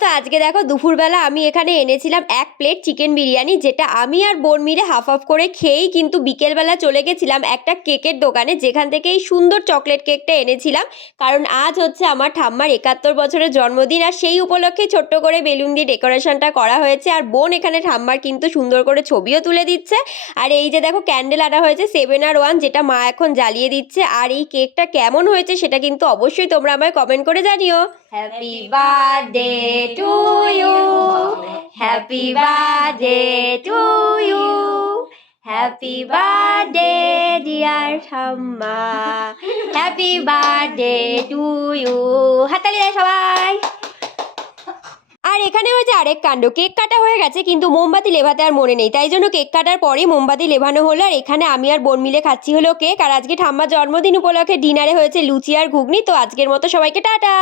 তো আজকে দেখো দুপুরবেলা আমি এখানে এনেছিলাম 1 প্লেট চিকেন বিরিয়ানি, যেটা আমি আর বোন মিলে হাফ হাফ করে খেয়েই কিন্তু বিকেলবেলা চলে গেছিলাম একটা কেকের দোকানে, যেখান থেকে এই সুন্দর চকলেট কেকটা এনেছিলাম। কারণ আজ হচ্ছে আমার ঠাম্মার 71 বছরের জন্মদিন, আর সেই উপলক্ষে ছোট্ট করে বেলুন দিয়ে ডেকোরেশনটা করা হয়েছে। আর বোন এখানে ঠাম্মার কিন্তু সুন্দর করে ছবিও তুলে দিচ্ছে। আর এই যে দেখো ক্যান্ডেল আনা হয়েছে 7 আর 1, যেটা মা এখন জ্বালিয়ে দিচ্ছে। আর এই কেকটা কেমন হয়েছে সেটা কিন্তু অবশ্যই তোমরা আমায় কমেন্ট করে জানিও। Happy birthday to you, happy birthday to you, happy birthday dear ঠাম্মা, হ্যাপি বার্থডে টু ইউ। হাততালি দেয় সবাই। আর এখানে হয়েছে আরেক কাণ্ড, কেক কাটা হয়ে গেছে কিন্তু মোমবাতি লেভাতে আর মনে নেই, তাই জন্য কেক কাটার পরেই মোমবাতি লেভানো হলো। আর এখানে আমি আর বোন মিলে খাচ্ছি হলো কেক। আর আজকে ঠাম্মার জন্মদিন উপলক্ষে ডিনারে হয়েছে লুচি আর ঘুগনি। তো আজকের মতো সবাইকে টাটা।